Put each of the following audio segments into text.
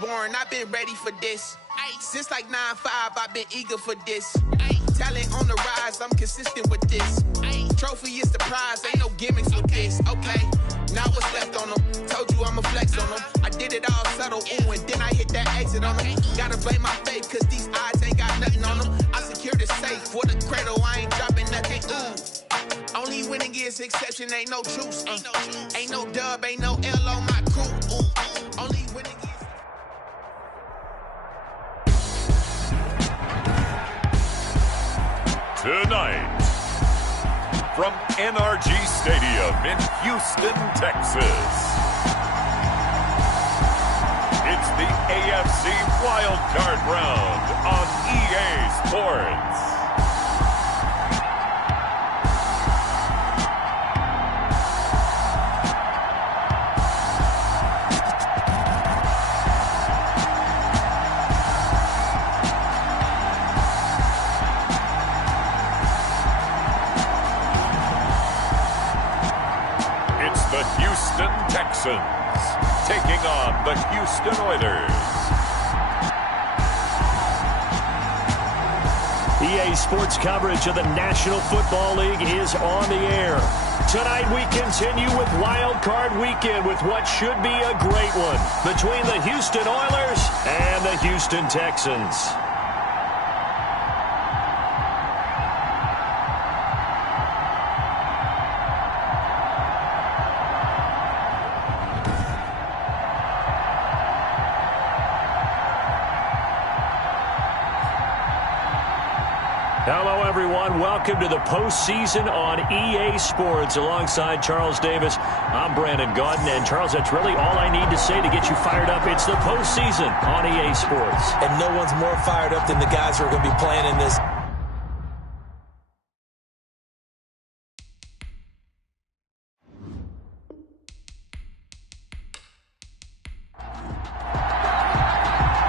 born, I've been ready for this. Since like 9-5, I've been eager for this. Talent on the rise, I'm consistent with this. Trophy is the prize, ain't no gimmicks with this. Okay, now what's left on them? Told you I'ma flex on them. I did it all subtle, ooh, and then I hit that exit on them. Gotta blame my faith, cause these odds ain't got nothing on them. I secure the safe for the cradle, I ain't dropping nothing, ooh. Only winning is exception, ain't no truce. Ain't no dub, ain't no L on my crew, ooh. Only winning is... Tonight, from NRG Stadium in Houston, Texas, it's the AFC Wildcard Round on EA Sports. Texans taking on the Houston Oilers. EA Sports coverage of the National Football League is on the air. Tonight we continue with Wild Card Weekend with what should be a great one between the Houston Oilers and the Houston Texans. Hello, everyone. Welcome to the postseason on EA Sports. Alongside Charles Davis, I'm Brandon Gaudin. And, Charles, that's really all I need to say to get you fired up. It's the postseason on EA Sports. And no one's more fired up than the guys who are going to be playing in this.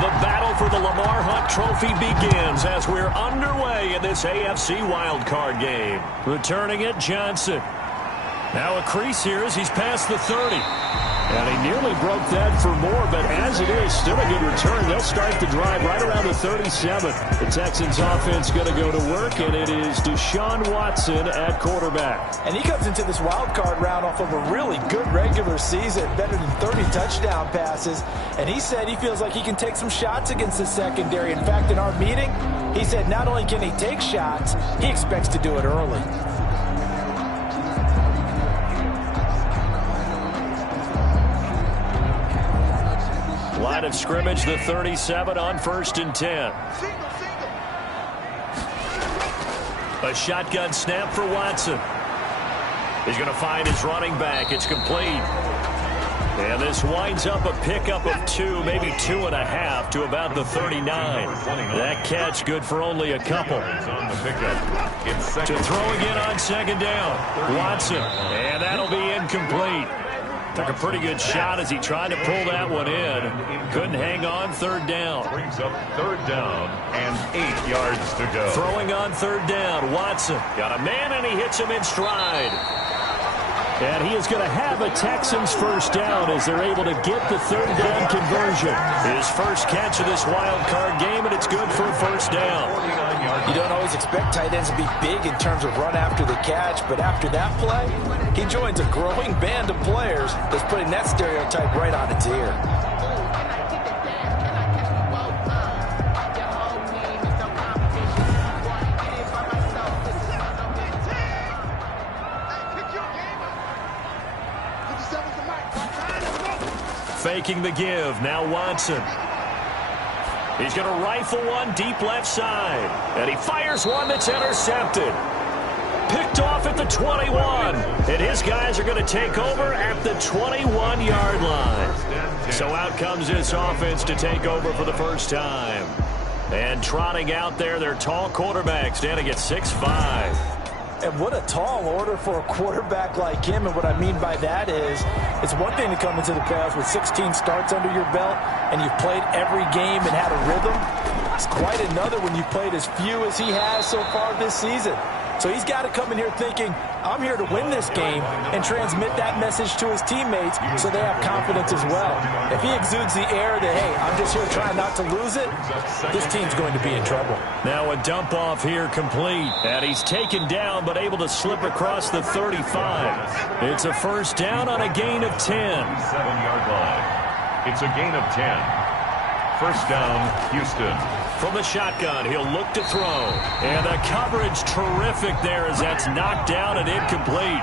The battle for the Lamar Hunt Trophy begins as we're underway in this AFC wildcard game. Returning it, Johnson. Now a crease here as he's past the 30. And he nearly broke that for more, but as it is, still a good return. They'll start the drive right around the 37. The Texans offense going to go to work, and it is Deshaun Watson at quarterback. And he comes into this wild card round off of a really good regular season, better than 30 touchdown passes. And he said he feels like he can take some shots against the secondary. In fact, in our meeting, he said not only can he take shots, he expects to do it early. Line of scrimmage, the 37 on 1st and 10. A shotgun snap for Watson. He's going to find his running back. It's complete. And this winds up a pickup of 2, maybe 2.5 to about the 39. That catch good for only a couple. To throw again on 2nd down. Watson. And that'll be incomplete. Took a pretty good shot as he tried to pull that one in. Couldn't hang on 3rd down. Brings up 3rd down and 8 yards to go. Throwing on 3rd down. Watson got a man and he hits him in stride. And he is going to have a Texans first down as they're able to get the 3rd down conversion. His first catch of this wild card game, and it's good for a first down. You don't always expect tight ends to be big in terms of run after the catch, but after that play, he joins a growing band of players that's putting that stereotype right on its ear. Faking the give. Now Watson. He's going to rifle one deep left side. And he fires one that's intercepted. Picked off at the 21. And his guys are going to take over at the 21-yard line. So out comes this offense to take over for the first time. And trotting out there, their tall quarterback standing at 6'5". And what a tall order for a quarterback like him. And what I mean by that is, it's one thing to come into the playoffs with 16 starts under your belt and you've played every game and had a rhythm. It's quite another when you've played as few as he has so far this season. So he's got to come in here thinking, I'm here to win this game, and transmit that message to his teammates so they have confidence as well. If he exudes the air that, hey, I'm just here trying not to lose it, this team's going to be in trouble. Now a dump off here complete. And he's taken down but able to slip across the 35. It's a first down on a gain of 10. 7-yard line. It's a gain of 10. First down, Houston. From the shotgun, he'll look to throw. And the coverage terrific there as that's knocked down and incomplete.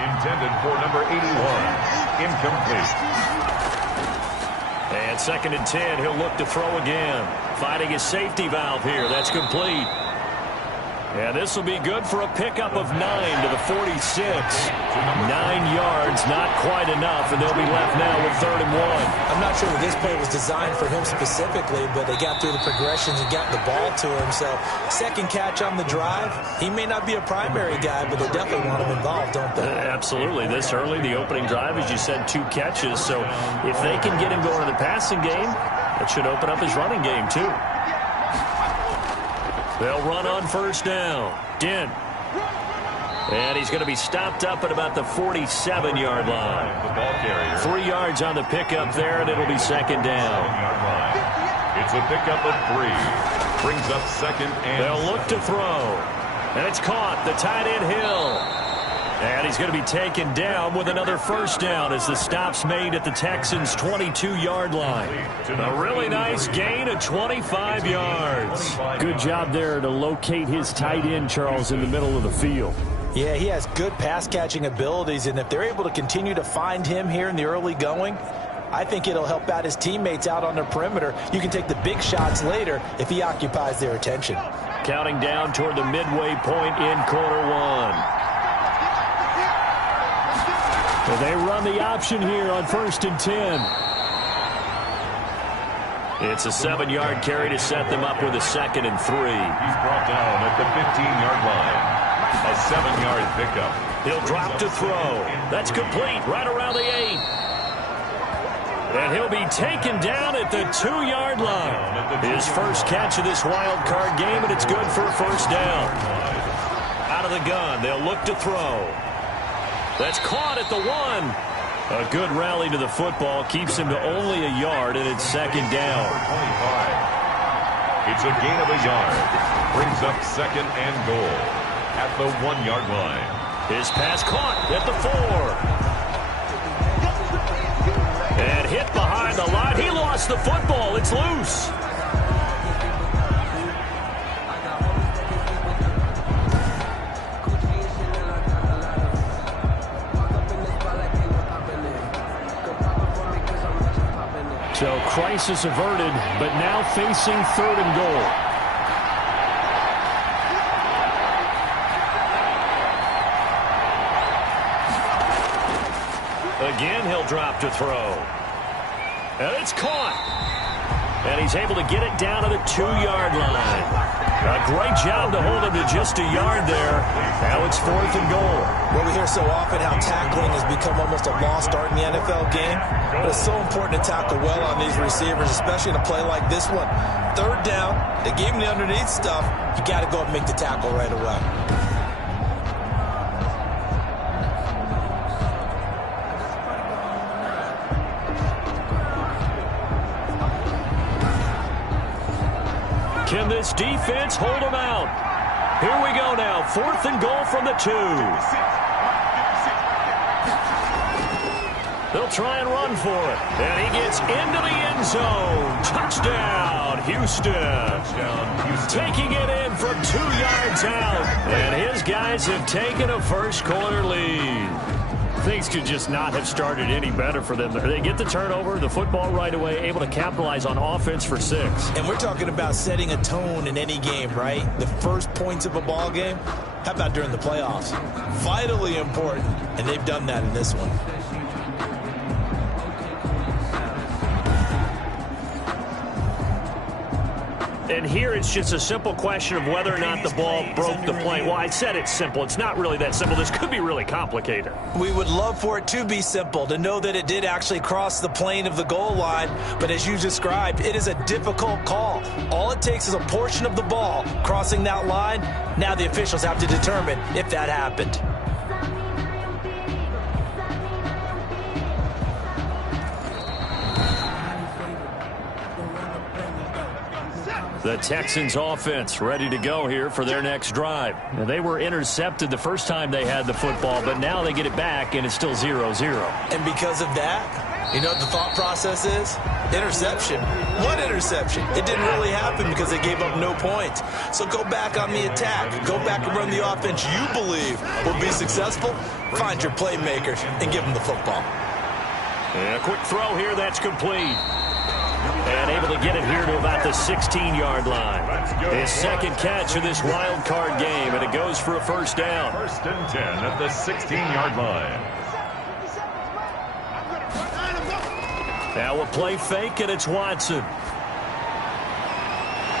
Intended for number 81. Incomplete. And 2nd and 10, he'll look to throw again. Finding his safety valve here. That's complete. And this will be good for a pickup of 9 to the 46. 9 yards, not quite enough, and they'll be left now with 3rd and 1. I'm not sure that this play was designed for him specifically, but they got through the progressions and got the ball to him. So, second catch on the drive. He may not be a primary guy, but they definitely want him involved, don't they? Absolutely. This early, the opening drive, as you said, 2 catches. So, if they can get him going in the passing game, that should open up his running game, too. They'll run on first down. Dent. And he's going to be stopped up at about the 47-yard line. The ball carrier. 3 yards on the pickup there, and it'll be 2nd down. 7-yard line. It's a pickup of 3. Brings up 2nd and They'll look to throw. And it's caught. The tight end Hill. And he's going to be taken down with another first down as the stop's made at the Texans' 22-yard line. A really nice gain of 25 yards. Good job there to locate his tight end, Charles, in the middle of the field. Yeah, he has good pass-catching abilities, and if they're able to continue to find him here in the early going, I think it'll help out his teammates out on the perimeter. You can take the big shots later if he occupies their attention. Counting down toward the midway point in quarter 1. Well, they run the option here on 1st and 10. It's a 7-yard carry to set them up with a 2nd and 3. he's brought down at the 15-yard line. A 7-yard pickup. He'll drop to throw. That's complete right around the 8. And he'll be taken down at the 2-yard line. His first catch of this wild card game, and it's good for a first down. Out of the gun, they'll look to throw. That's caught at the 1. A good rally to the football keeps him to only a yard, and it's 2nd down. 25. It's a gain of a yard. Brings up 2nd and goal at the 1-yard line. His pass caught at the 4. And hit behind the line. He lost the football. It's loose. So crisis averted, but now facing 3rd and goal. Again, he'll drop to throw. And it's caught. And he's able to get it down to the 2-yard line. A great job to hold him to just a yard there. Now it's 4th and goal. Well, we hear so often how tackling has become almost a lost art in the NFL game. But it's so important to tackle well on these receivers, especially in a play like this one. 3rd down, they gave him the underneath stuff. You got to go and make the tackle right away. Can this defense hold him out? Here we go now. 4th and goal from the 2. They'll try and run for it. And he gets into the end zone. Touchdown, Houston. Taking it in from 2 yards out. And his guys have taken a first-quarter lead. Things could just not have started any better for them. They get the turnover, the football right away, able to capitalize on offense for 6. And we're talking about setting a tone in any game, right? The first points of a ball game. How about during the playoffs? Vitally important, and they've done that in this one. And here it's just a simple question of whether or not the ball broke the plane. Well, I said it's simple. It's not really that simple. This could be really complicated. We would love for it to be simple, to know that it did actually cross the plane of the goal line. But as you described, it is a difficult call. All it takes is a portion of the ball crossing that line. Now the officials have to determine if that happened. The Texans offense ready to go here for their next drive. Now, they were intercepted the first time they had the football, but now they get it back, and it's still 0-0. And because of that, you know what the thought process is? Interception. What interception? It didn't really happen because they gave up no points. So go back on the attack. Go back and run the offense you believe will be successful. Find your playmakers and give them the football. And a quick throw here, that's complete. And able to get it here to about the 16-yard line. His second catch of this wild card game, and it goes for a first down. 1st and 10 at the 16-yard line. Now a play fake, and it's Watson.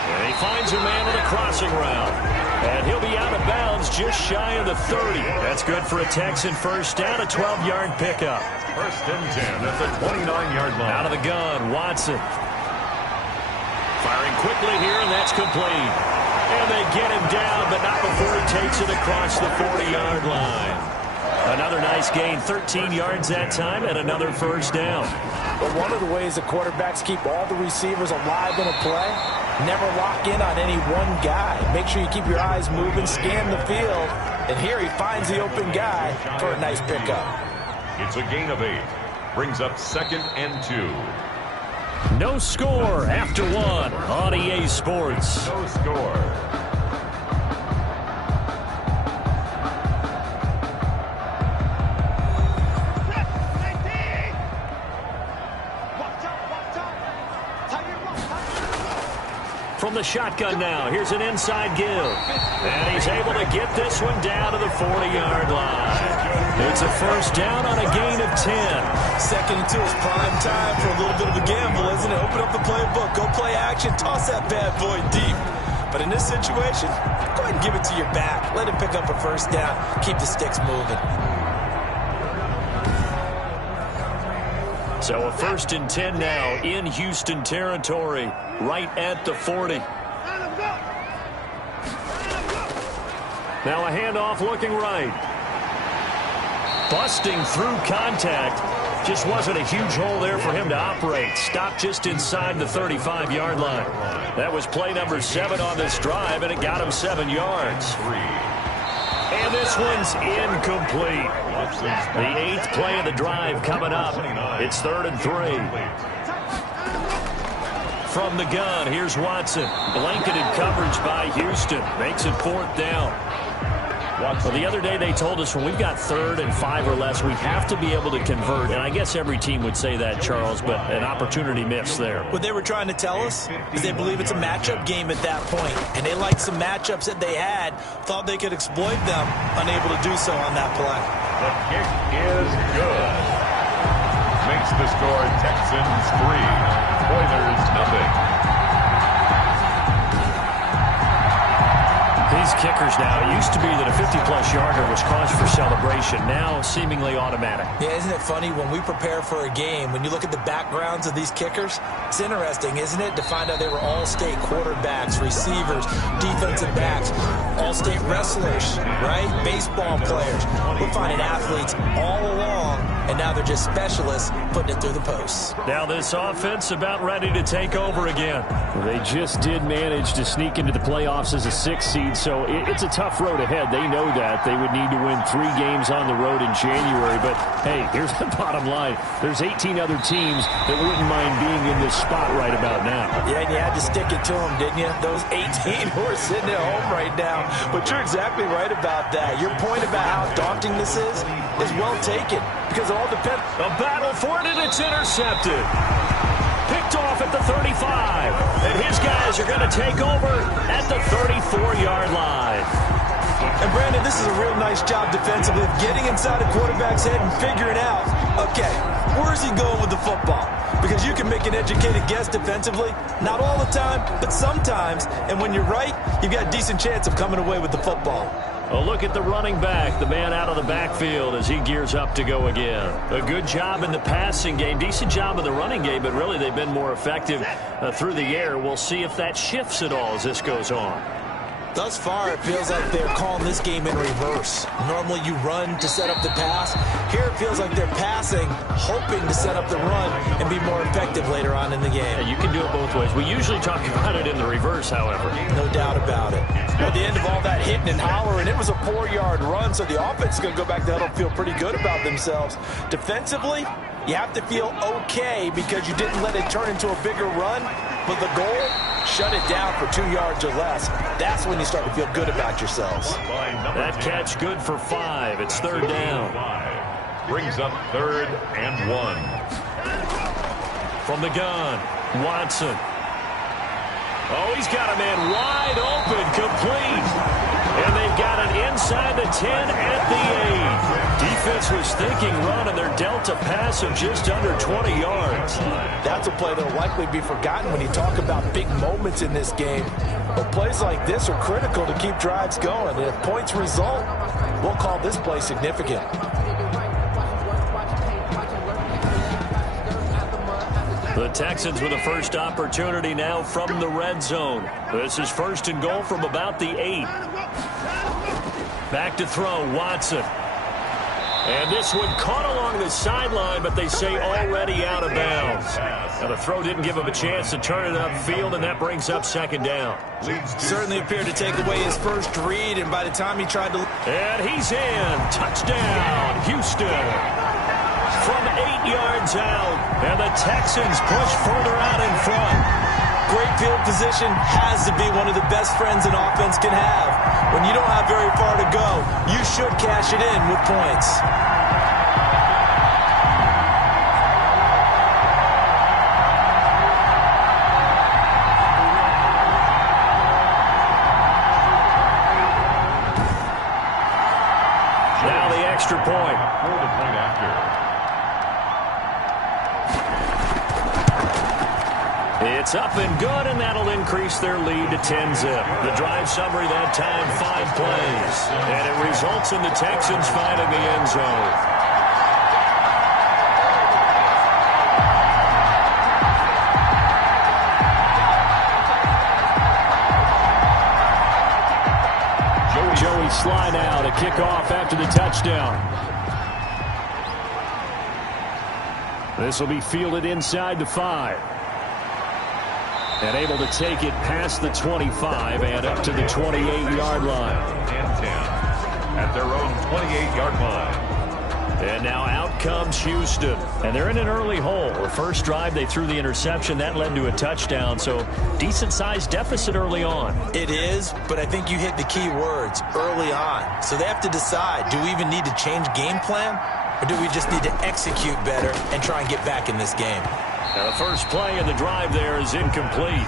And he finds a man on a crossing route. And he'll be out of bounds just shy of the 30. That's good for a Texan first down, a 12-yard pickup. 1st and 10 at the 29-yard line. Out of the gun, Watson. Firing quickly here, and that's complete. And they get him down, but not before he takes it across the 40-yard line. Another nice gain, 13 yards that time, and another first down. But one of the ways the quarterbacks keep all the receivers alive in a play, never lock in on any one guy. Make sure you keep your eyes moving, scan the field, and here he finds the open guy for a nice pickup. It's a gain of 8. Brings up 2nd and 2. No score after one on EA Sports. No score. From the shotgun now, here's an inside give. And he's able to get this one down to the 40-yard line. It's a first down on a gain of 10. 2nd and 2 is prime time for a little bit of a gamble, isn't it? Open up the playbook, go play action, toss that bad boy deep. But in this situation, go ahead and give it to your back. Let him pick up a first down. Keep the sticks moving. So a 1st and 10 now in Houston territory, right at the 40. Now a handoff looking right. Busting through contact. Just wasn't a huge hole there for him to operate. Stopped just inside the 35-yard line. That was play number 7 on this drive, and it got him 7 yards. And this one's incomplete. The 8th play of the drive coming up. It's 3rd and 3. From the gun, here's Watson. Blanketed coverage by Houston. Makes it 4th down. Well, the other day they told us when we've got 3rd and 5 or less, we have to be able to convert. And I guess every team would say that, Charles, but an opportunity missed there. What they were trying to tell us is they believe it's a matchup game at that point. And they liked some matchups that they had, thought they could exploit them, unable to do so on that play. The kick is good. Makes the score Texans 3, Oilers 0. These kickers now, it used to be that a 50-plus yarder was cause for celebration. Now, seemingly automatic. Yeah, isn't it funny when we prepare for a game, when you look at the backgrounds of these kickers, it's interesting, isn't it, to find out they were all-state quarterbacks, receivers, defensive backs, all-state wrestlers, right? Baseball players. We're finding athletes all along, and now they're just specialists putting it through the posts. Now this offense about ready to take over again. They just did manage to sneak into the playoffs as a 6th seed, so it's a tough road ahead. They know that. They would need to win 3 games on the road in January. But, hey, here's the bottom line. There's 18 other teams that wouldn't mind being in this spot right about now. Yeah, and you had to stick it to them, didn't you? Those 18 who are sitting at home right now. But you're exactly right about that. Your point about how daunting this is well taken because it all depends. A battle for it, and it's intercepted. Picked off at the 35. And his guys are going to take over at the 34-yard line. And, Brandon, this is a real nice job defensively of getting inside a quarterback's head and figuring out, okay, where's he going with the football? because you can make an educated guess defensively. Not all the time, but sometimes. And when you're right, you've got a decent chance of coming away with the football. Well, look at the running back, the man out of the backfield as he gears up to go again. A good job in the passing game, decent job in the running game, but really they've been more effective through the air. We'll see if that shifts at all as this goes on. Thus far, it feels like they're calling this game in reverse. Normally you run to set up the pass. Here it feels like they're passing, hoping to set up the run and be more effective later on in the game. Yeah, you can do it both ways. We usually talk about it in the reverse, however. No doubt about it. At the end of all that hitting and hollering, it was a 4-yard run, so the offense is going to go back to huddle and feel pretty good about themselves. Defensively, you have to feel okay because you didn't let it turn into a bigger run, but the goal, shut it down for 2 yards or less. That's when you start to feel good about yourselves. That catch good for 5. It's third down. Brings up 3rd and 1. From the gun, Watson. Oh, he's got a man wide open, complete. And they've got it inside the 10 at the 8. Defense was thinking run, and they're dealt a pass of just under 20 yards. That's a play that will likely be forgotten when you talk about big moments in this game. But plays like this are critical to keep drives going. And if points result, we'll call this play significant. The Texans with a first opportunity now from the red zone. This is 1st and goal from about the 8. Back to throw, Watson. And this one caught along the sideline, but they say already out of bounds. Now the throw didn't give him a chance to turn it upfield, and that brings up 2nd down. Certainly appeared to take away his first read, and by the time he tried to... And he's in. Touchdown, Houston. From 8 yards out, and the Texans push further out in front. Great field position has to be one of the best friends an offense can have. When you don't have very far to go, you should cash it in with points. Now the extra point. For the point after. It's up and good, and that'll increase their lead to 10-zip. The drive summary that time, 5 plays. And it results in the Texans finding the end zone. Joey Sly now to kick off after the touchdown. This will be fielded inside the 5. And able to take it past the 25 and up to the 28-yard line. And 10 at their own 28-yard line. And now out comes Houston. And they're in an early hole. The first drive, they threw the interception. That led to a touchdown. So decent-sized deficit early on. It is, but I think you hit the key words, early on. So they have to decide, do we even need to change game plan? Or do we just need to execute better and try and get back in this game? Now the first play in the drive there is incomplete.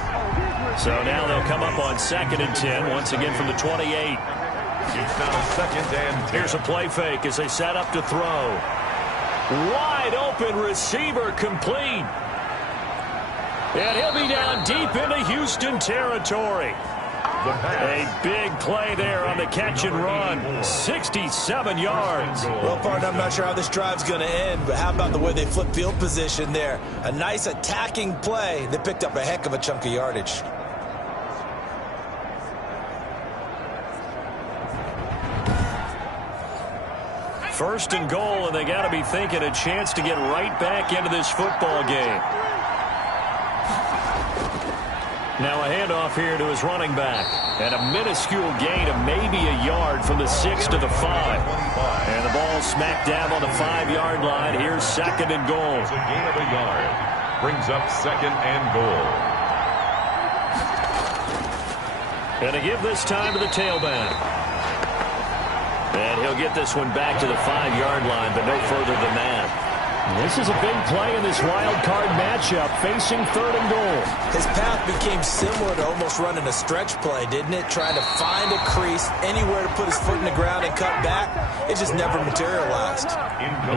So now they'll come up on 2nd and 10, once again from the 28. It's now 2nd and 10. Here's a play fake as they set up to throw. Wide open receiver complete. And he'll be down deep into Houston territory. A big play there on the catch and run. 67 yards. Well, partner, I'm not sure how this drive's going to end, but how about the way they flip field position there? A nice attacking play. They picked up a heck of a chunk of yardage. First and goal, and they got to be thinking a chance to get right back into this football game. Now a handoff here to his running back. And a minuscule gain of maybe a yard from the 6 to the 5. And the ball smack dab on the 5-yard line. Here's 2nd and goal. It's a gain of a yard. Brings up 2nd and goal. And to give this time to the tailback. And he'll get this one back to the 5-yard line, but no further than that. This is a big play in this wild card matchup, facing 3rd and goal. His path became similar to almost running a stretch play, didn't it? Trying to find a crease, anywhere to put his foot in the ground and cut back. It just never materialized.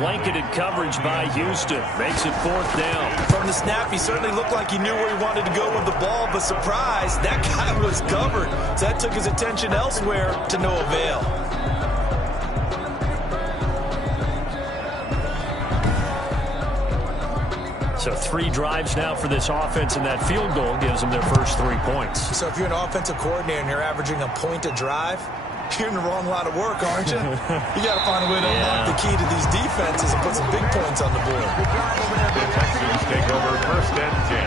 Blanketed coverage by Houston. Makes it 4th down. From the snap, he certainly looked like he knew where he wanted to go with the ball, but surprise, that guy was covered. So that took his attention elsewhere to no avail. So 3 drives now for this offense, and that field goal gives them their first 3 points. So if you're an offensive coordinator and you're averaging a point a drive, you're in the wrong line of work, aren't you? You got to find a way to unlock the key to these defenses and put some big points on the board. The Texans take over first and 10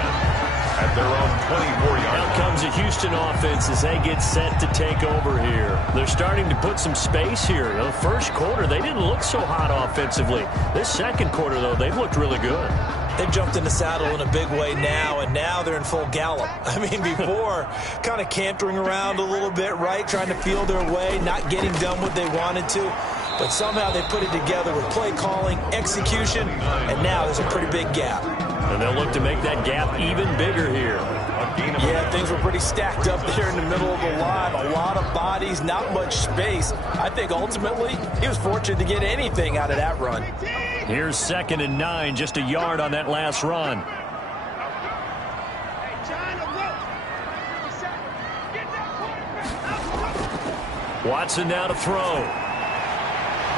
at their own 24-yard line. Now comes the Houston offense as they get set to take over here. They're starting to put some space here. The first quarter, they didn't look so hot offensively. This second quarter, though, they've looked really good. They've jumped in the saddle in a big way now, and now they're in full gallop. I mean, before, kind of cantering around a little bit, right, trying to feel their way, not getting done what they wanted to. But somehow they put it together with play calling, execution, and now there's a pretty big gap. And they'll look to make that gap even bigger here. Yeah, things were pretty stacked up there in the middle of the line. A lot of bodies, not much space. I think ultimately he was fortunate to get anything out of that run. Here's 2nd and 9, just a yard on that last run. Watson now to throw.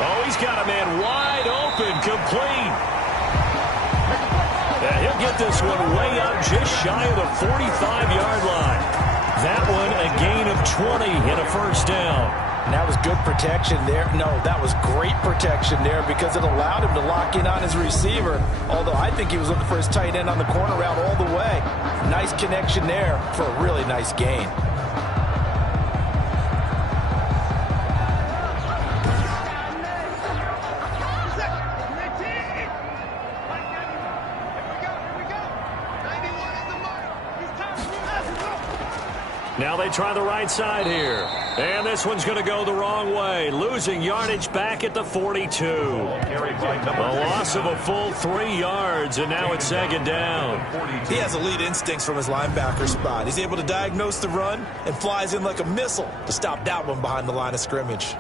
Oh, he's got a man wide open, complete. Yeah, he'll get this one way up just shy of the 45-yard line. That one a gain of 20 and a first down. And that was good protection there. No, that was great protection there because it allowed him to lock in on his receiver. Although I think he was looking for his tight end on the corner route all the way. Nice connection there for a really nice gain. Now they try the right side here. And this one's going to go the wrong way. Losing yardage back at the 42. A loss of a full 3 yards, and now it's 2nd down. He has elite instincts from his linebacker spot. He's able to diagnose the run and flies in like a missile to stop that one behind the line of scrimmage.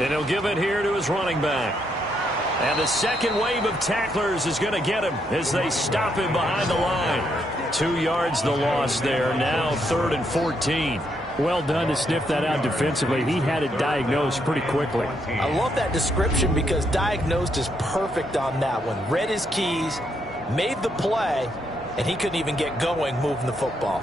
And he'll give it here to his running back. And the second wave of tacklers is going to get him as they stop him behind the line. 2 yards the loss there. Now 3rd and 14. Well done to sniff that out defensively. He had it diagnosed pretty quickly. I love that description because diagnosed is perfect on that one. Read his keys, made the play, and he couldn't even get going moving the football.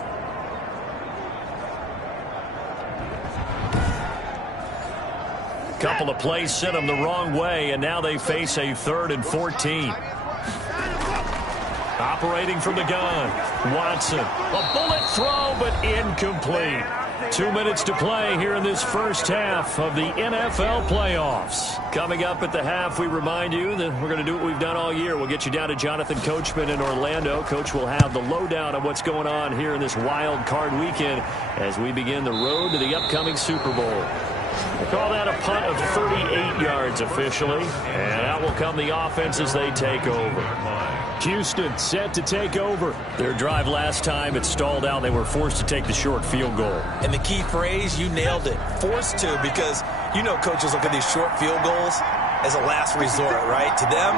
Couple of plays sent them the wrong way, and now they face a 3rd and 14. Operating from the gun, Watson. A bullet throw, but incomplete. 2 minutes to play here in this first half of the NFL playoffs. Coming up at the half, we remind you that we're going to do what we've done all year. We'll get you down to Jonathan Coachman in Orlando. Coach will have the lowdown on what's going on here in this wild card weekend as we begin the road to the upcoming Super Bowl. We'll call that a punt of 38 yards officially. And out will come the offense as they take over. Houston set to take over. Their drive last time, it stalled out. They were forced to take the short field goal. And the key phrase, you nailed it. Forced to, because you know coaches look at these short field goals as a last resort, right? To them,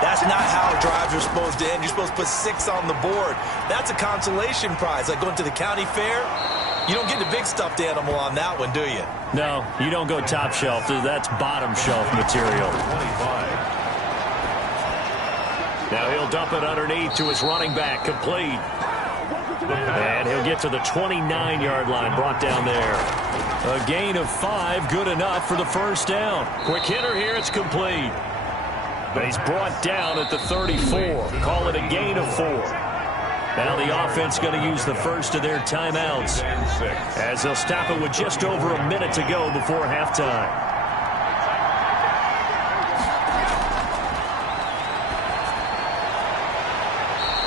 that's not how drives are supposed to end. You're supposed to put 6 on the board. That's a consolation prize. Like going to the county fair, you don't get the big stuffed animal on that one, do you? No, you don't go top shelf. That's bottom shelf material. Now he'll dump it underneath to his running back, complete. And he'll get to the 29-yard line, brought down there. A gain of 5, good enough for the first down. Quick hitter here, it's complete. But he's brought down at the 34. Call it a gain of 4. Now the offense going to use the first of their timeouts as they'll stop it with just over a minute to go before halftime.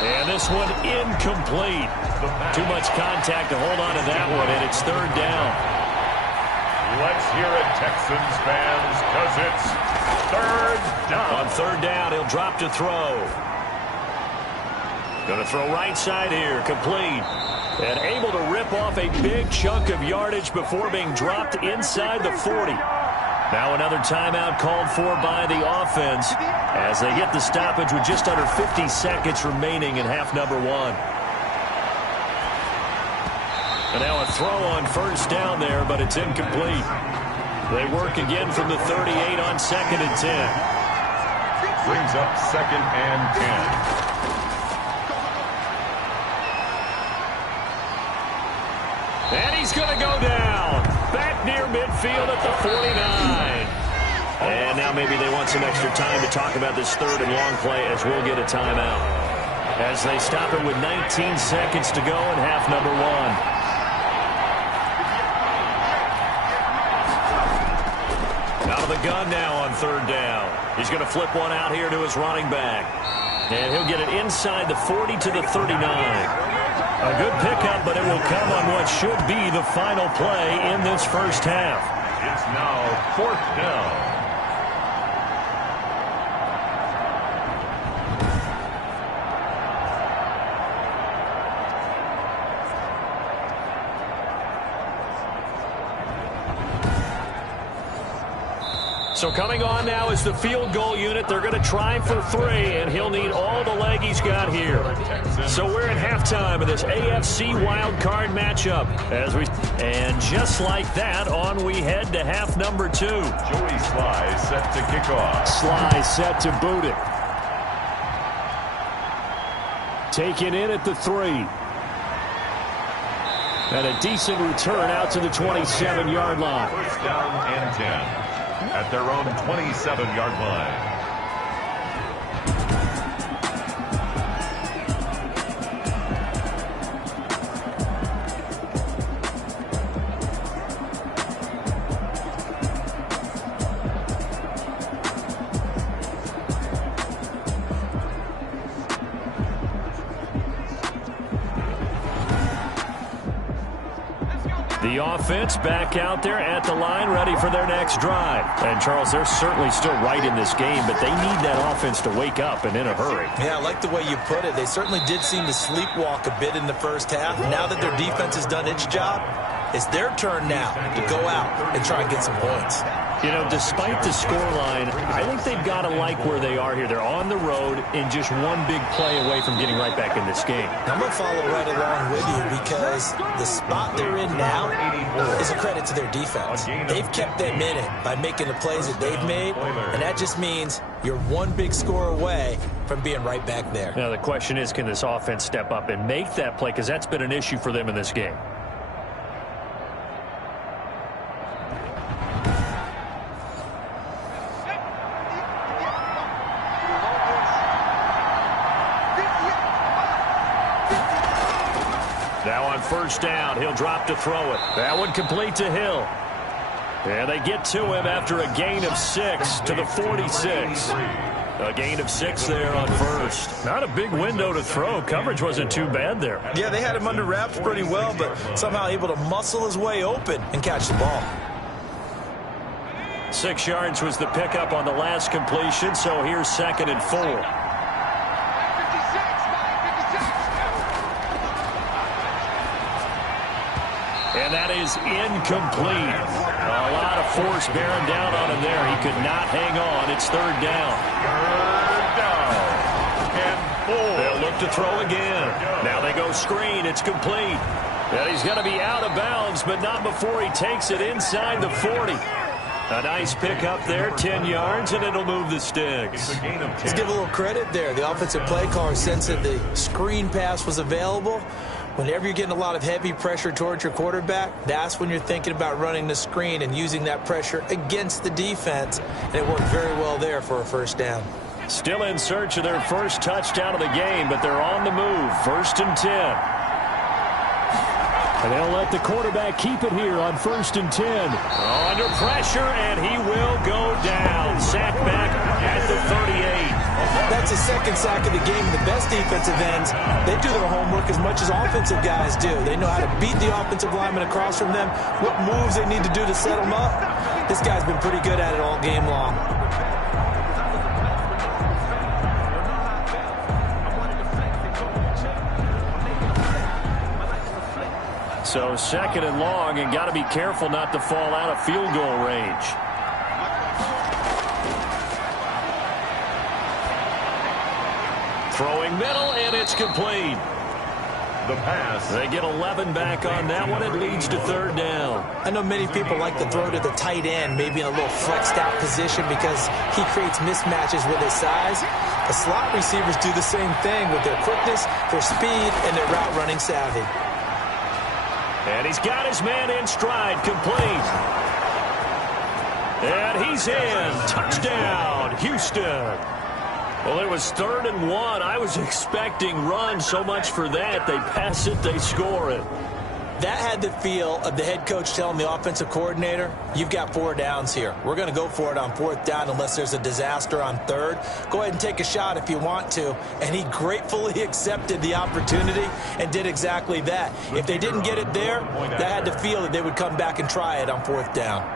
And this one incomplete. Too much contact to hold on to that one, and it's 3rd down. Let's hear it, Texans fans, because it's 3rd down. On 3rd down, he'll drop to throw. Going to throw right side here, complete. And able to rip off a big chunk of yardage before being dropped inside the 40. Now another timeout called for by the offense as they get the stoppage with just under 50 seconds remaining in half number one. And now a throw on first down there, but it's incomplete. They work again from the 38 on 2nd and 10. Brings up 2nd and 10. And he's going to go down. Back near midfield at the 49. And now maybe they want some extra time to talk about this 3rd and long play as we'll get a timeout. As they stop it with 19 seconds to go in half number one. Out of the gun now on 3rd down. He's going to flip one out here to his running back. And he'll get it inside the 40 to the 39. A good pickup, but it will come on what should be the final play in this first half. It's now 4th down. So coming on now is the field goal unit. They're going to try for 3, and he'll need all the leg he's got here. So we're at halftime of this AFC wildcard matchup. And just like that, on we head to half number 2. Joey Sly set to kick off. Sly set to boot it. Taken in at the 3. And a decent return out to the 27-yard line. 1st down and 10. At their own 27-yard line. The offense back out there at the line, ready for their next drive. And, Charles, they're certainly still right in this game, but they need that offense to wake up and in a hurry. Yeah, I like the way you put it. They certainly did seem to sleepwalk a bit in the first half. Now that their defense has done its job, it's their turn now to go out and try and get some points. You know, despite the scoreline, I think they've got to like where they are here. They're on the road and just one big play away from getting right back in this game. I'm going to follow right along with you because the spot they're in now is a credit to their defense. They've kept them in it by making the plays that they've made, and that just means you're one big score away from being right back there. Now, the question is, can this offense step up and make that play? Because that's been an issue for them in this game. Now on first down, he'll drop to throw it. That one complete to Hill. And they get to him after a gain of 6 to the 46. A gain of 6 there on first. Not a big window to throw. Coverage wasn't too bad there. Yeah, they had him under wraps pretty well, but somehow able to muscle his way open and catch the ball. 6 yards was the pickup on the last completion, so here's 2nd and 4. And that is incomplete. A lot of force bearing down on him there. He could not hang on. It's 3rd down. 3rd down. And 4. They'll look to throw again. Now they go screen. It's complete. And he's going to be out of bounds, but not before he takes it inside the 40. A nice pickup there, 10 yards, and it'll move the sticks. Let's give a little credit there. The offensive play caller sensed that the screen pass was available. Whenever you're getting a lot of heavy pressure towards your quarterback, that's when you're thinking about running the screen and using that pressure against the defense. And it worked very well there for a first down. Still in search of their first touchdown of the game, but they're on the move. 1st and 10. And they'll let the quarterback keep it here on 1st and 10. Under pressure, and he will go down. Sack back at the 38. That's the 2nd sack of the game. The best defensive ends, they do their homework as much as offensive guys do. They know how to beat the offensive lineman across from them, what moves they need to do to set them up. This guy's been pretty good at it all game long. So second and long, and got to be careful not to fall out of field goal range. Throwing middle, and it's complete. The pass. They get 11 back on that one. It leads to third down. I know many people like to throw to the tight end, maybe in a little flexed out position because he creates mismatches with his size. The slot receivers do the same thing with their quickness, their speed, and their route running savvy. And he's got his man in stride, complete. And he's in. Touchdown, Houston. Well, it was 3rd and 1. I was expecting run. So much for that. They pass it, they score it. That had the feel of the head coach telling the offensive coordinator, you've got 4 downs here. We're going to go for it on 4th down unless there's a disaster on 3rd. Go ahead and take a shot if you want to. And he gratefully accepted the opportunity and did exactly that. If they didn't get it there, that had the feel that they would come back and try it on 4th down.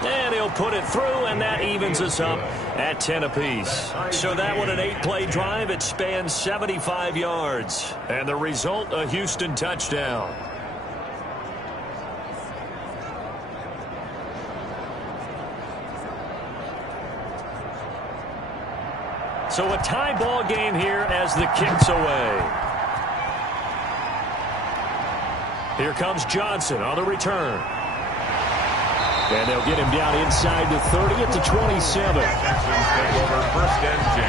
And he'll put it through, and that evens us up at 10 apiece. So that one, an 8-play drive. It spans 75 yards. And the result, a Houston touchdown. So a tie ball game here as the kick's away. Here comes Johnson on the return. And they'll get him down inside the 30 at the 27. Texans take over 1st and 10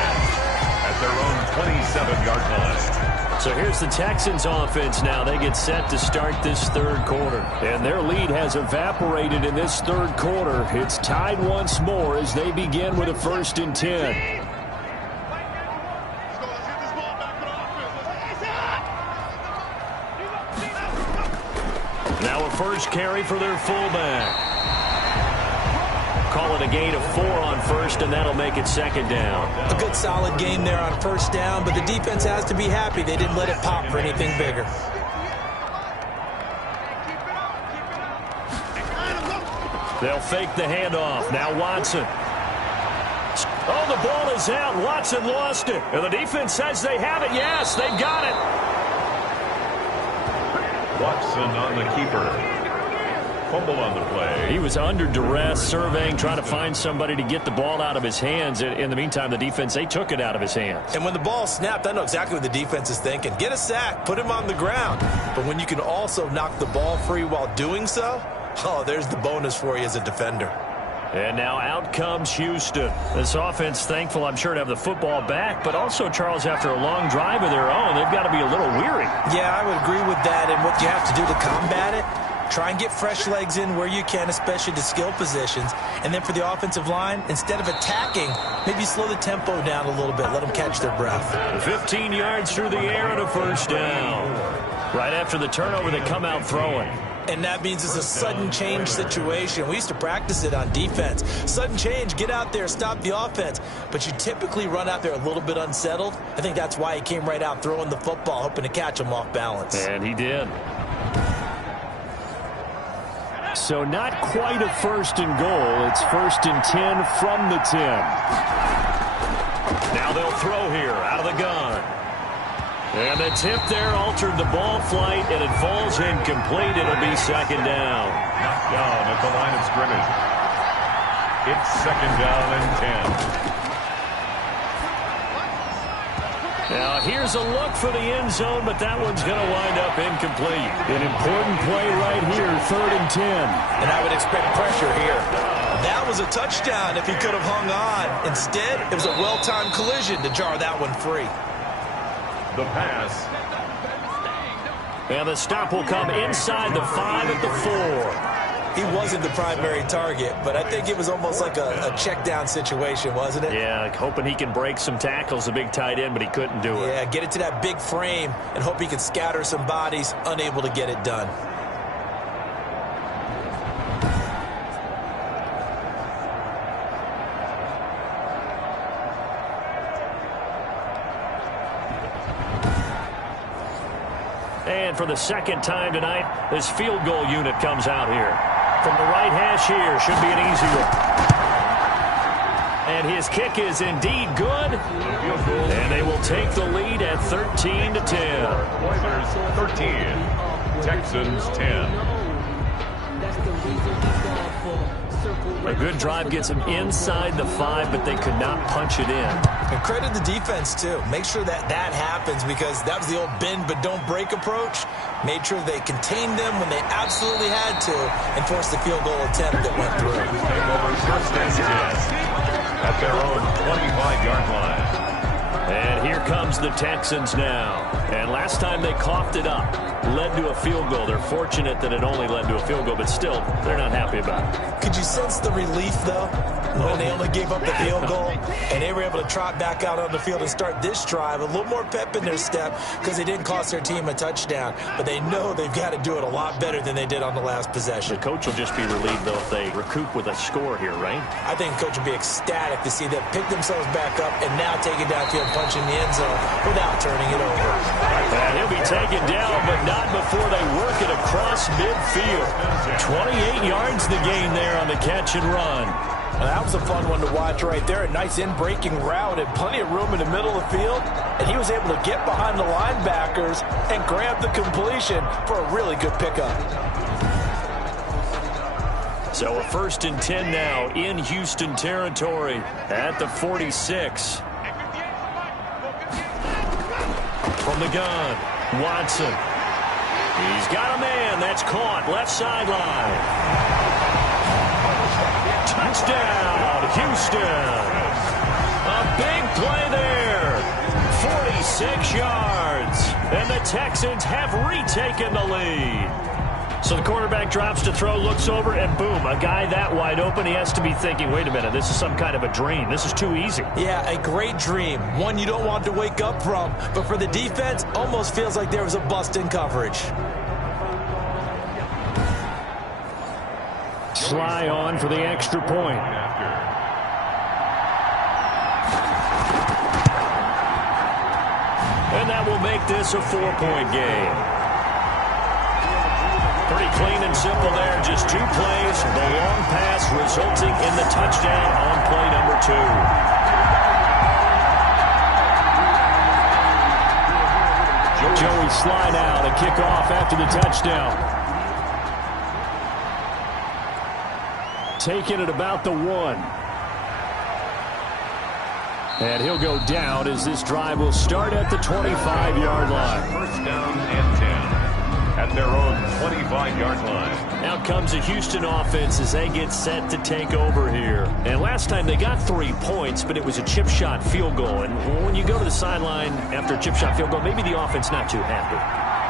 at their own 27-yard line. So here's the Texans offense now. They get set to start this 3rd quarter. And their lead has evaporated in this 3rd quarter. It's tied once more as they begin with a 1st and 10. Now a first carry for their fullback. Call it a gain of 4 on 1st, and that'll make it 2nd down. A good solid game there on 1st down, but the defense has to be happy they didn't let it pop for anything bigger. They'll fake the handoff. Now Watson. Oh, the ball is out. Watson lost it. And the defense says they have it. Yes, they've got it. Watson on the keeper. Fumble on the play. He was under duress, surveying, trying to find somebody to get the ball out of his hands. In the meantime, the defense, they took it out of his hands. And when the ball snapped, I know exactly what the defense is thinking. Get a sack, put him on the ground. But when you can also knock the ball free while doing so, oh, there's the bonus for you as a defender. And now out comes Houston. This offense, thankful, I'm sure, to have the football back, but also, Charles, after a long drive of their own, they've got to be a little weary. Yeah, I would agree with that. And what you have to do to combat it, try and get fresh legs in where you can, especially to skill positions. And then for the offensive line, instead of attacking, maybe slow the tempo down a little bit. Let them catch their breath. 15 yards through the air and a 1st down. Right after the turnover, they come out throwing. And that means it's a sudden change situation. We used to practice it on defense. Sudden change, get out there, stop the offense. But you typically run out there a little bit unsettled. I think that's why he came right out throwing the football, hoping to catch him off balance. And he did. So not quite a 1st and goal. It's 1st and 10 from the 10. Now they'll throw here out of the gun. And the tip there altered the ball flight, and it falls incomplete. It'll be 2nd down. Knocked down at the line of scrimmage. It's 2nd down and 10. Now here's a look for the end zone, but that one's going to wind up incomplete. An important play right here, 3rd and 10. And I would expect pressure here. That was a touchdown if he could have hung on. Instead, it was a well-timed collision to jar that one free. The pass. And the stop will come inside the 5 at the 4. He wasn't the primary target, but I think it was almost like a check down situation, wasn't it? Yeah, like hoping he can break some tackles, a big tight end, but he couldn't do it. Yeah, get it to that big frame and hope he can scatter some bodies, unable to get it done. And for the 2nd time tonight, this field goal unit comes out here. From the right hash here, should be an easy one. And his kick is indeed good. And they will will take the lead at 13-10. Oilers 13, Texans 10. A good drive gets them inside the 5, but they could not punch it in. And credit the defense, too. Make sure that happens, because that was the old bend but don't break approach. Made sure they contained them when they absolutely had to and forced the field goal attempt that went through. Takeover first and 10 at their own 25-yard line. And here comes the Texans now. And last time they coughed it up, led to a field goal. They're fortunate that it only led to a field goal, but still, they're not happy about it. Could you sense the relief, though, when they only gave up the field goal and they were able to trot back out on the field and start this drive? A little more pep in their step because they didn't cost their team a touchdown, but they know they've got to do it a lot better than they did on the last possession. The coach will just be relieved, though, if they recoup with a score here, right? I think the coach will be ecstatic to see them pick themselves back up and now take it downfield, punch in the end zone without turning it over. And he'll be taken down, but not before they work it across midfield. 28 yards the gain there on the catch and run. Well, that was a fun one to watch right there. A nice in-breaking route and plenty of room in the middle of the field. And he was able to get behind the linebackers and grab the completion for a really good pickup. So a 1st and 10 now in Houston territory at the 46. From the gun, Watson. He's got a man. That's caught. Left sideline. Touchdown, Houston. A big play there. 46 yards. And the Texans have retaken the lead. So the quarterback drops to throw, looks over, and boom, a guy that wide open, he has to be thinking, wait a minute, this is some kind of a dream. This is too easy. Yeah, a great dream. One you don't want to wake up from. But for the defense, almost feels like there was a bust in coverage. Sly on for the extra point. And that will make this a 4-point game. Pretty clean and simple there. Just 2 plays. The long pass resulting in the touchdown on play number 2. Joey Sly now to kick off after the touchdown. Taking it about the 1. And he'll go down as this drive will start at the 25-yard line. First down and 10 at their own 25-yard line. Out comes the Houston offense as they get set to take over here. And last time they got 3 points, but it was a chip shot field goal. And when you go to the sideline after a chip shot field goal, maybe the offense not too happy.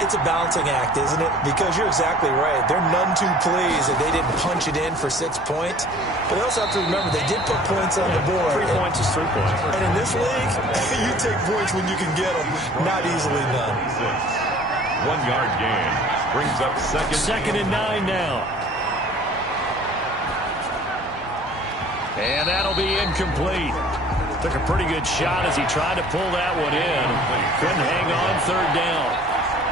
It's a balancing act, isn't it? Because you're exactly right. They're none too pleased that they didn't punch it in for 6 points. But they also have to remember they did put points on the board. 3 points is 3 points. And in this league, you take points when you can get them. Not easily done. 1-yard gain. Brings up second and 9 now. And that'll be incomplete. Took a pretty good shot as he tried to pull that one in. Couldn't hang on 3rd down.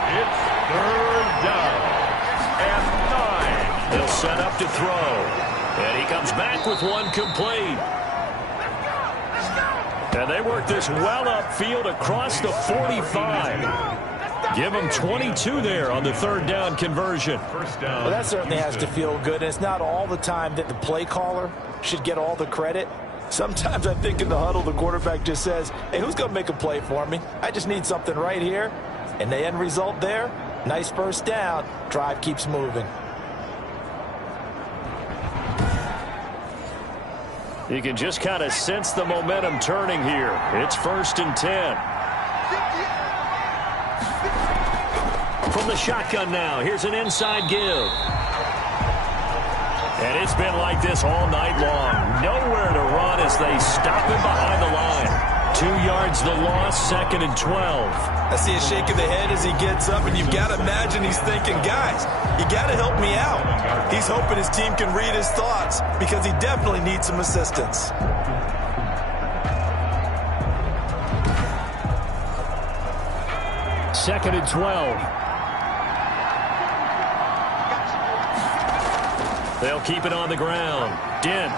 It's 3rd down and 9. He'll set up to throw. And he comes back with one complete. And they work this well upfield across the 45. Give them 22 there on the 3rd down conversion. Well, that certainly has to feel good. And it's not all the time that the play caller should get all the credit. Sometimes I think in the huddle, the quarterback just says, hey, who's going to make a play for me? I just need something right here. And the end result there, nice 1st down. Drive keeps moving. You can just kind of sense the momentum turning here. It's 1st and 10. From the shotgun now, here's an inside give. And it's been like this all night long. Nowhere to run as they stop him behind the line. 2 yards the loss, 2nd and 12. I see a shake of the head as he gets up, and you've got to imagine he's thinking, guys, you got to help me out. He's hoping his team can read his thoughts because he definitely needs some assistance. Second and 12. They'll keep it on the ground. Dent.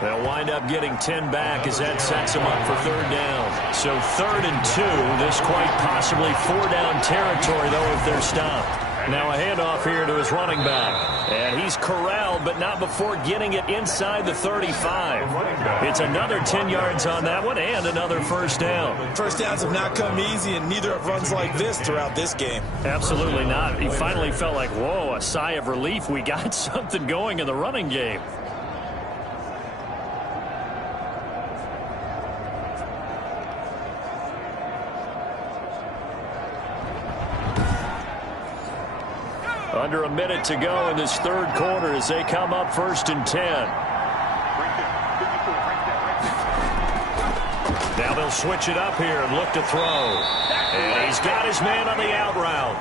They'll wind up getting 10 back as that sets them up for third down. So 3rd and 2. This quite possibly 4-down territory, though, if they're stopped. Now a handoff here to his running back. And he's corralled, but not before getting it inside the 35. It's another 10 yards on that one and another first down. First downs have not come easy, and neither have runs like this throughout this game. Absolutely not. He finally felt like, whoa, a sigh of relief. We got something going in the running game. Under a minute to go in this third quarter as they come up 1st and 10. Now they'll switch it up here and look to throw. And he's got his man on the out route.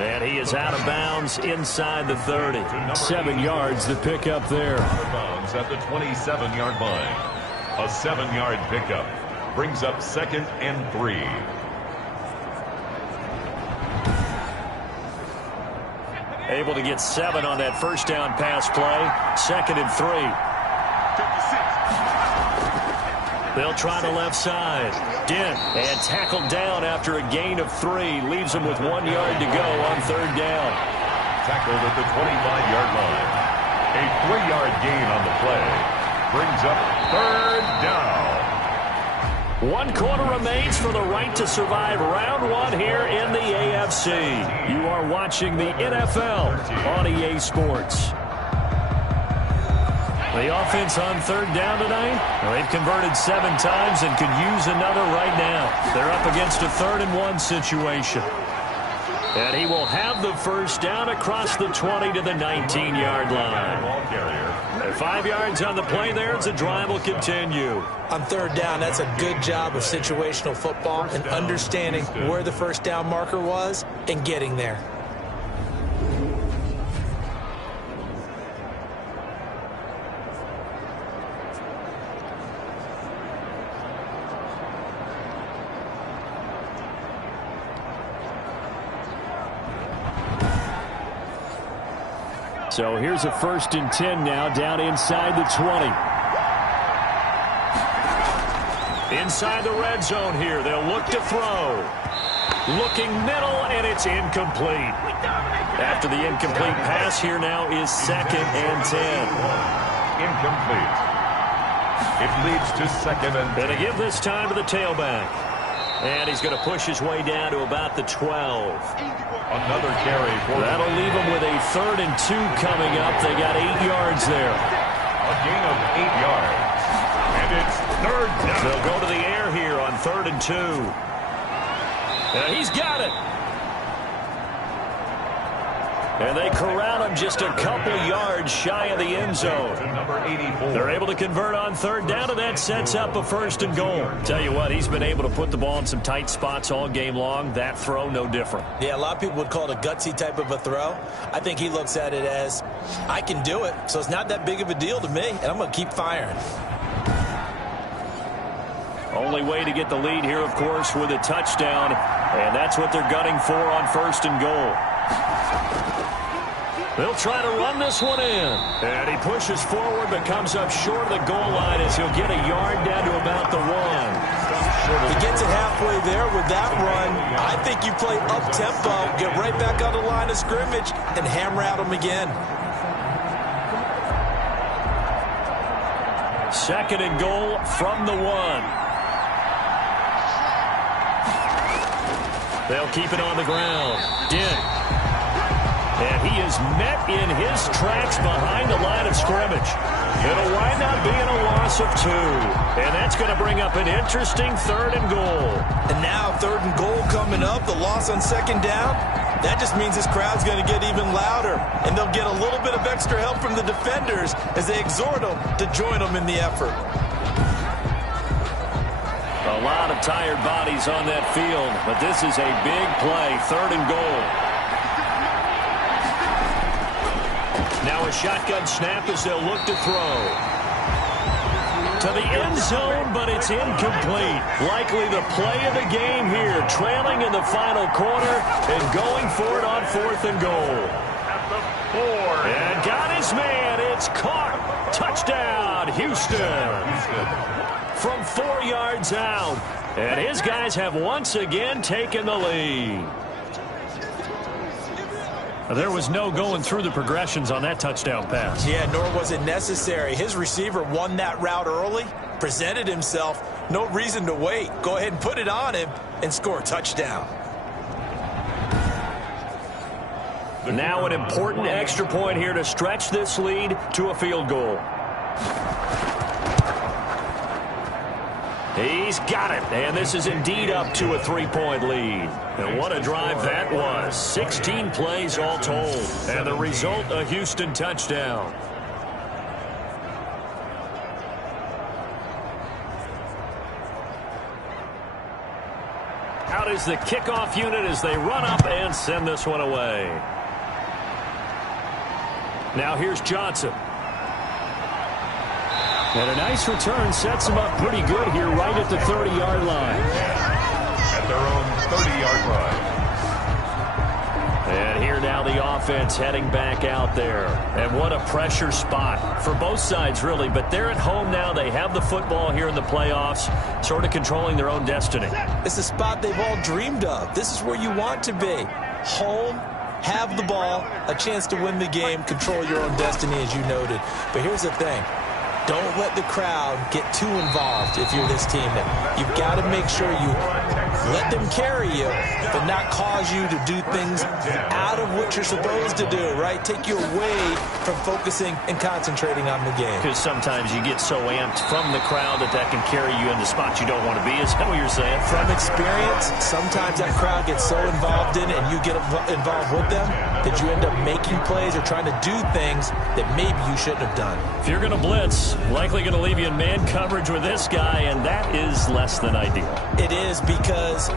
And he is out of bounds inside the 30. 7 yards the pickup there. Out of bounds at the 27-yard line. A 7-yard pickup brings up 2nd and 3. Able to get 7 on that first down pass play. 2nd and 3. They'll try the left side. Dent and tackled down after a gain of 3. Leaves them with 1 yard to go on third down. Tackled at the 25-yard line. A 3-yard gain on the play brings up 3rd down. 1 quarter remains for the right to survive round 1 here in the AFC. You are watching the NFL on EA Sports. The offense on third down tonight, they've converted 7 times and could use another right now. They're up against a 3rd and 1 situation. And he will have the first down across the 20 to the 19-yard line. And 5 yards on the play there as the drive will continue. On third down, that's a good job of situational football and understanding where the first down marker was and getting there. So here's a 1st and 10 now down inside the 20. Inside the red zone here. They'll look to throw. Looking middle, and it's incomplete. After the incomplete pass, here now is 2nd and 10. Incomplete. It leads to 2nd and 10. Going to give this time to the tailback. And he's going to push his way down to about the 12. Another carry for that'll leave them with a 3rd and 2 coming up. They got 8 yards there. A gain of 8 yards. And it's 3rd down. They'll go to the air here on 3rd and 2. He's got it. And they corral him just a couple yards shy of the end zone. Number 84. They're able to convert on third down, and that sets up a 1st and goal. Tell you what, he's been able to put the ball in some tight spots all game long. That throw, no different. Yeah, a lot of people would call it a gutsy type of a throw. I think he looks at it as, I can do it, so it's not that big of a deal to me, and I'm going to keep firing. Only way to get the lead here, of course, with a touchdown, and that's what they're gunning for on 1st and goal. They'll try to run this one in. And he pushes forward but comes up short of the goal line as he'll get a yard down to about the 1. He gets it halfway there with that run. I think you play up-tempo, get right back on the line of scrimmage, and hammer at him again. 2nd and goal from the 1. They'll keep it on the ground. Dent. And he is met in his tracks behind the line of scrimmage. It'll wind up being a loss of 2. And that's going to bring up an interesting 3rd and goal. And now 3rd and goal coming up, the loss on 2nd down. That just means this crowd's going to get even louder. And they'll get a little bit of extra help from the defenders as they exhort them to join them in the effort. A lot of tired bodies on that field, but this is a big play, 3rd and goal. Now a shotgun snap as they'll look to throw. To the end zone, but it's incomplete. Likely the play of the game here, trailing in the final quarter and going for it on 4th and goal. At the 4. And got his man. It's caught. Touchdown. Touchdown, Houston. From 4 yards out. And his guys have once again taken the lead. There was no going through the progressions on that touchdown pass. Yeah, nor was it necessary. His receiver won that route early, presented himself. No reason to wait. Go ahead and put it on him and score a touchdown. Now an important extra point here to stretch this lead to a field goal. He's got it, and this is indeed up to a 3-point lead. And what a drive that was. 16 plays all told, and the result, a Houston touchdown. Out is the kickoff unit as they run up and send this one away. Now here's Johnson. And a nice return sets him up pretty good here right at the 30-yard line. At their own 30-yard line. And here now the offense heading back out there. And what a pressure spot for both sides, really. But they're at home now. They have the football here in the playoffs, sort of controlling their own destiny. It's a spot they've all dreamed of. This is where you want to be. Home, have the ball, a chance to win the game, control your own destiny, as you noted. But here's the thing. Don't let the crowd get too involved if you're this team. You've got to make sure you let them carry you, but not cause you to do things out of what you're supposed to do, right? Take you away from focusing and concentrating on the game. Because sometimes you get so amped from the crowd that can carry you into spots you don't want to be. Is that what you're saying? From experience, sometimes that crowd gets so involved in it and you get involved with them that you end up making plays or trying to do things that maybe you shouldn't have done. If you're going to blitz, likely going to leave you in man coverage with this guy, and that is less than ideal. It is, because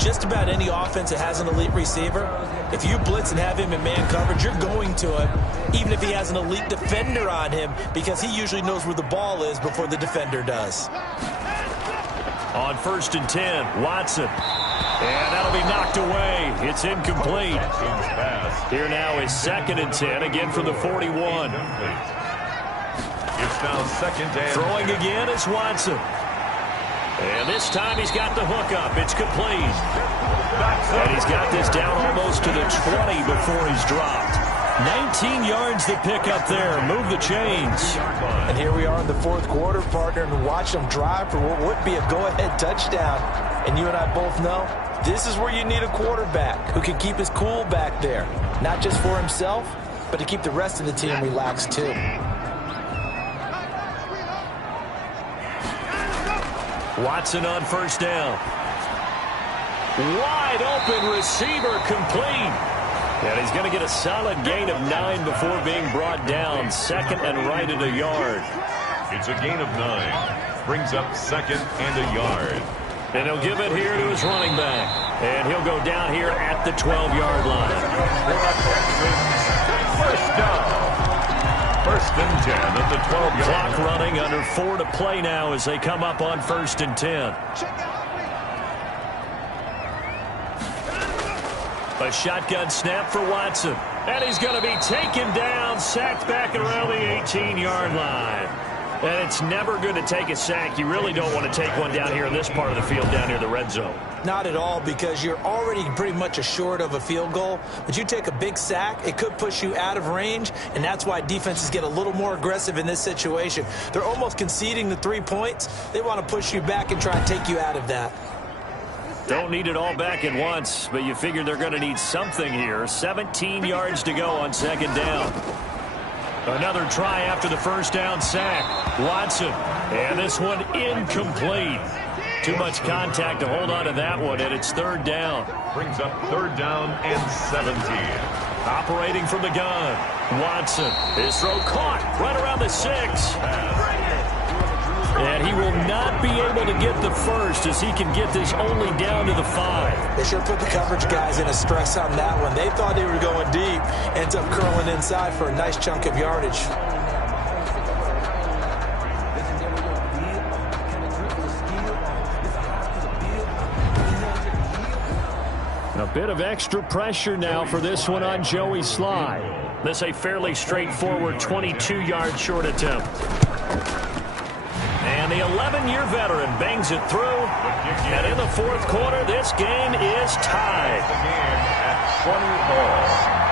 just about any offense that has an elite receiver, if you blitz and have him in man coverage, you're going to him, even if he has an elite defender on him, because he usually knows where the ball is before the defender does. On 1st and 10, Watson. And that'll be knocked away. It's incomplete. Here now is 2nd and 10, again from the 41. It's now 2nd and Throwing again is Watson. And this time he's got the hook up. It's complete. And he's got this down almost to the 20 before he's dropped. 19 yards to pick up there. Move the chains. And here we are in the 4th quarter, partner, and watch them drive for what would be a go-ahead touchdown. And you and I both know this is where you need a quarterback who can keep his cool back there. Not just for himself, but to keep the rest of the team relaxed too. Watson on 1st down. Wide open receiver complete. And he's going to get a solid gain of 9 before being brought down. 2nd and right at a yard. It's a gain of 9. Brings up 2nd and a yard. And he'll give it here to his running back. And he'll go down here at the 12-yard line. First down. 1st and 10 at the 12-yard line. Clock running, under 4 to play now as they come up on 1st and 10. A shotgun snap for Watson. And he's going to be taken down, sacked back around the 18-yard line. And it's never good to take a sack. You really don't want to take one down here in this part of the field, down near the red zone. Not at all, because you're already pretty much assured of a field goal. But you take a big sack, it could push you out of range, and that's why defenses get a little more aggressive in this situation. They're almost conceding the 3 points. They want to push you back and try and take you out of that. Don't need it all back at once, but you figure they're going to need something here. 17 yards to go on 2nd down. Another try after the 1st down sack. Watson, and this one incomplete. Too much contact to hold on to that one, and it's 3rd down. Brings up 3rd down and 17. Operating from the gun. Watson, his throw caught right around the 6. And he will not be able to get the first as he can get this only down to the 5. They sure put the coverage guys in a stress on that one. They thought they were going deep. Ends up curling inside for a nice chunk of yardage. A bit of extra pressure now for this one on Joey Sly. This a fairly straightforward 22-yard short attempt. And the 11-year veteran bangs it through. And in the fourth quarter, this game is tied. The game at 20 all.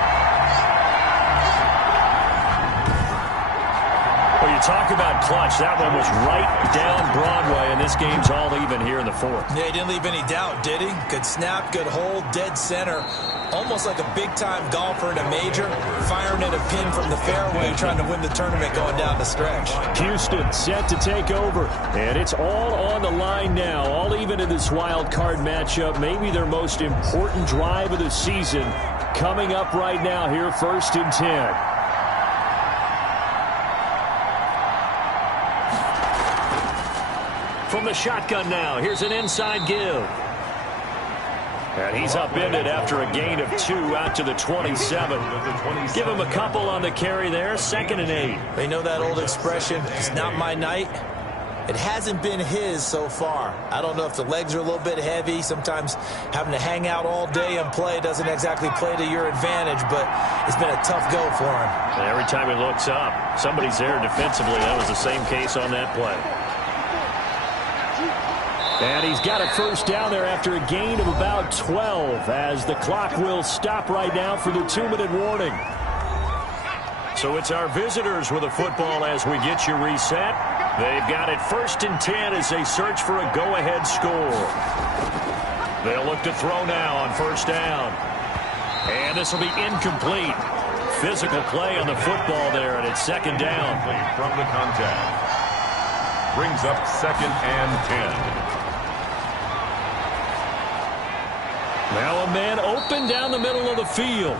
Well, you talk about clutch. That one was right down Broadway, and this game's all even here in the fourth. Yeah, he didn't leave any doubt, did he? Good snap, good hold, dead center. Almost like a big-time golfer in a major, firing at a pin from the fairway, trying to win the tournament going down the stretch. Houston set to take over, and it's all on the line now, all even in this wild card matchup. Maybe their most important drive of the season coming up right now here, 1st and 10. From the shotgun now, here's an inside give. And he's upended after a gain of 2 out to the 27. Give him a couple on the carry there, 2nd and 8. They know that old expression, it's not my night. It hasn't been his so far. I don't know if the legs are a little bit heavy. Sometimes having to hang out all day and play doesn't exactly play to your advantage, but it's been a tough go for him. And every time he looks up, somebody's there defensively. That was the same case on that play. And he's got a first down there after a gain of about 12 as the clock will stop right now for the 2-minute warning. So it's our visitors with a football as we get you reset. They've got it 1st and 10 as they search for a go-ahead score. They'll look to throw now on 1st down. And this will be incomplete. Physical play on the football there, and it's 2nd down. From the contact. Brings up 2nd and 10. Now a man open down the middle of the field.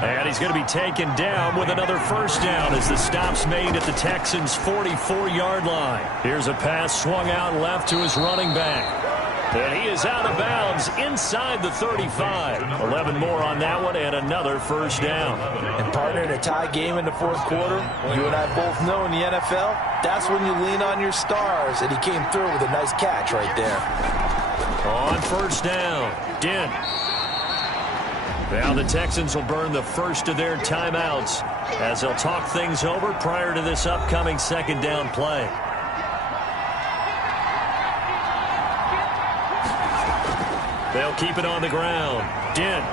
And he's going to be taken down with another first down as the stop's made at the Texans' 44-yard line. Here's a pass swung out left to his running back. And he is out of bounds inside the 35. 11 more on that one and another first down. And partner, in a tie game in the fourth quarter, you and I both know in the NFL, that's when you lean on your stars. And he came through with a nice catch right there. On 1st down, Dent. Now the Texans will burn the first of their timeouts as they'll talk things over prior to this upcoming 2nd down play. They'll keep it on the ground. Dent.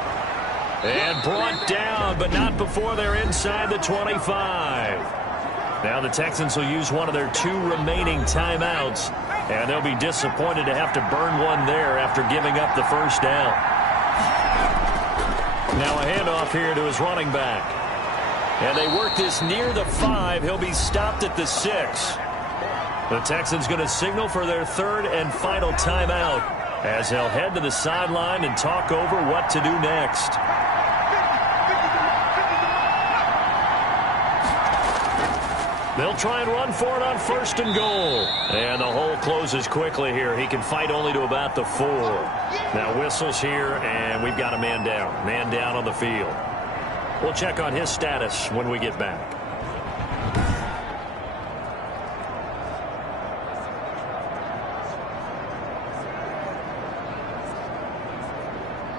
And brought down, but not before they're inside the 25. Now the Texans will use one of their 2 remaining timeouts, and they'll be disappointed to have to burn one there after giving up the first down. Now a handoff here to his running back. And they work this near the 5. He'll be stopped at the 6. The Texans going to signal for their 3rd and final timeout as they'll head to the sideline and talk over what to do next. They'll try and run for it on 1st and goal. And the hole closes quickly here. He can fight only to about the 4. Now whistles here, and we've got a man down. Man down on the field. We'll check on his status when we get back.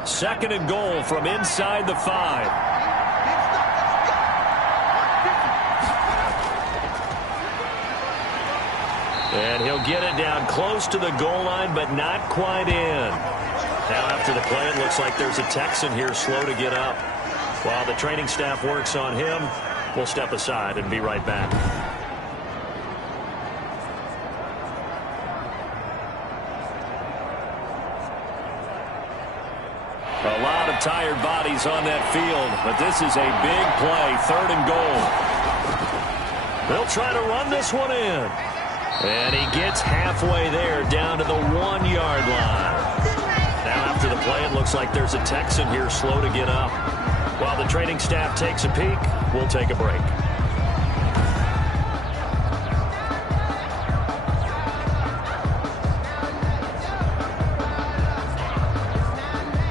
Second and goal from inside the 5. And he'll get it down close to the goal line, but not quite in. Now after the play, it looks like there's a Texan here slow to get up. While the training staff works on him, we'll step aside and be right back. A lot of tired bodies on that field, but this is a big play, 3rd and goal. They'll try to run this one in. And he gets halfway there down to the 1-yard line. Now after the play, it looks like there's a Texan here slow to get up. While the training staff takes a peek, we'll take a break.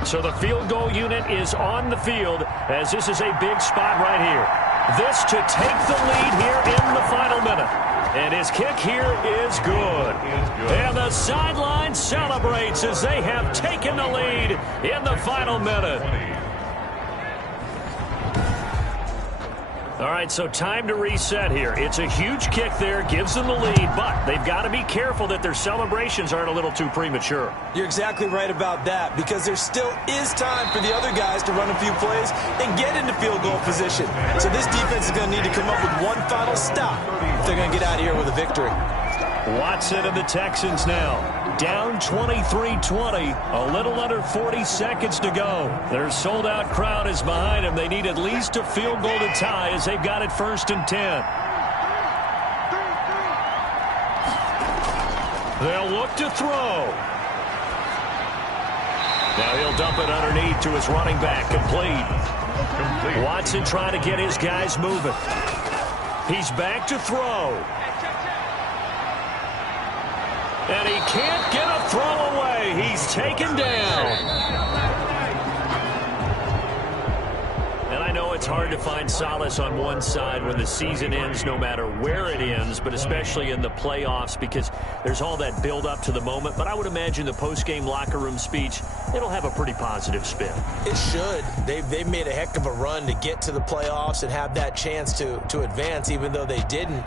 So the field goal unit is on the field as this is a big spot right here. This to take the lead here in the final minute. And his kick here is good. And the sideline celebrates as they have taken the lead in the final minute. All right, so time to reset here. It's a huge kick there, gives them the lead, but they've got to be careful that their celebrations aren't a little too premature. You're exactly right about that, because there still is time for the other guys to run a few plays and get into field goal position. So this defense is going to need to come up with one final stop if they're going to get out of here with a victory. Watson and the Texans now down 23-20, a little under 40 seconds to go. Their sold-out crowd is behind them. They need at least a field goal to tie as they've got it 1st and 10. They'll look to throw. Now he'll dump it underneath to his running back, complete. Watson trying to get his guys moving. He's back to throw. And he can't get a throw away. He's taken down. And I know it's hard to find solace on one side when the season ends, no matter where it ends, but especially in the playoffs, because there's all that build up to the moment. But I would imagine the post-game locker room speech, it'll have a pretty positive spin. It should. They've made a heck of a run to get to the playoffs and have that chance to advance, even though they didn't.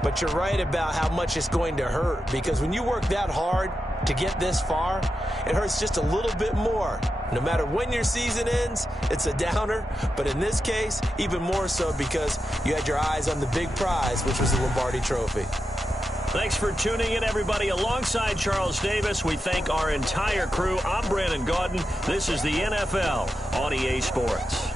But you're right about how much it's going to hurt, because when you work that hard to get this far, it hurts just a little bit more. No matter when your season ends, it's a downer. But in this case, even more so, because you had your eyes on the big prize, which was the Lombardi Trophy. Thanks for tuning in, everybody. Alongside Charles Davis, we thank our entire crew. I'm Brandon Gaudin. This is the NFL on EA Sports.